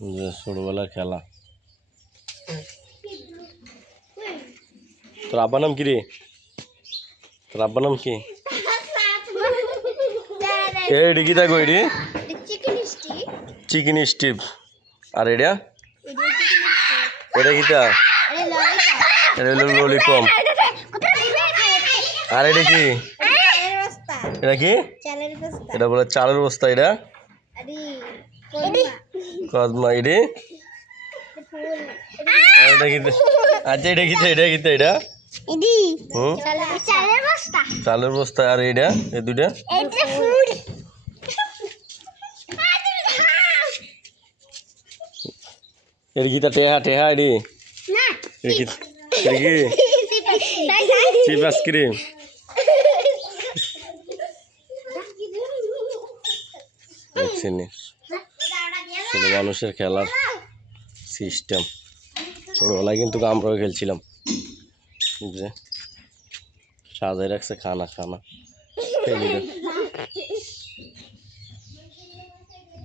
যে ছোটবেলার খেলা। তোর আব্বার নাম কি রে? তোর আব্বার নাম কি? এডি কি থাকো এডি? Chicken Steve. আর এটা এটা কিতা? এটা হলো ললিপপ। আর এটা কি? এটা কি? এটা বলে চালের বস্তা। এটা কদমা। এডি এটা কিতা? আচ্ছা এটা কিতা? এটা কিতা? এটা চালের বস্তা। আর এটা এই দুইটা এটা কিতা? টেহা টেহা এডি কি? Cheap ice cream. ছোট মানুষের খেলার সিস্টেম। ছোটবেলায় কিন্তু আমরাও খেলছিলাম। যে সাজাই রাখছে খানা খানা।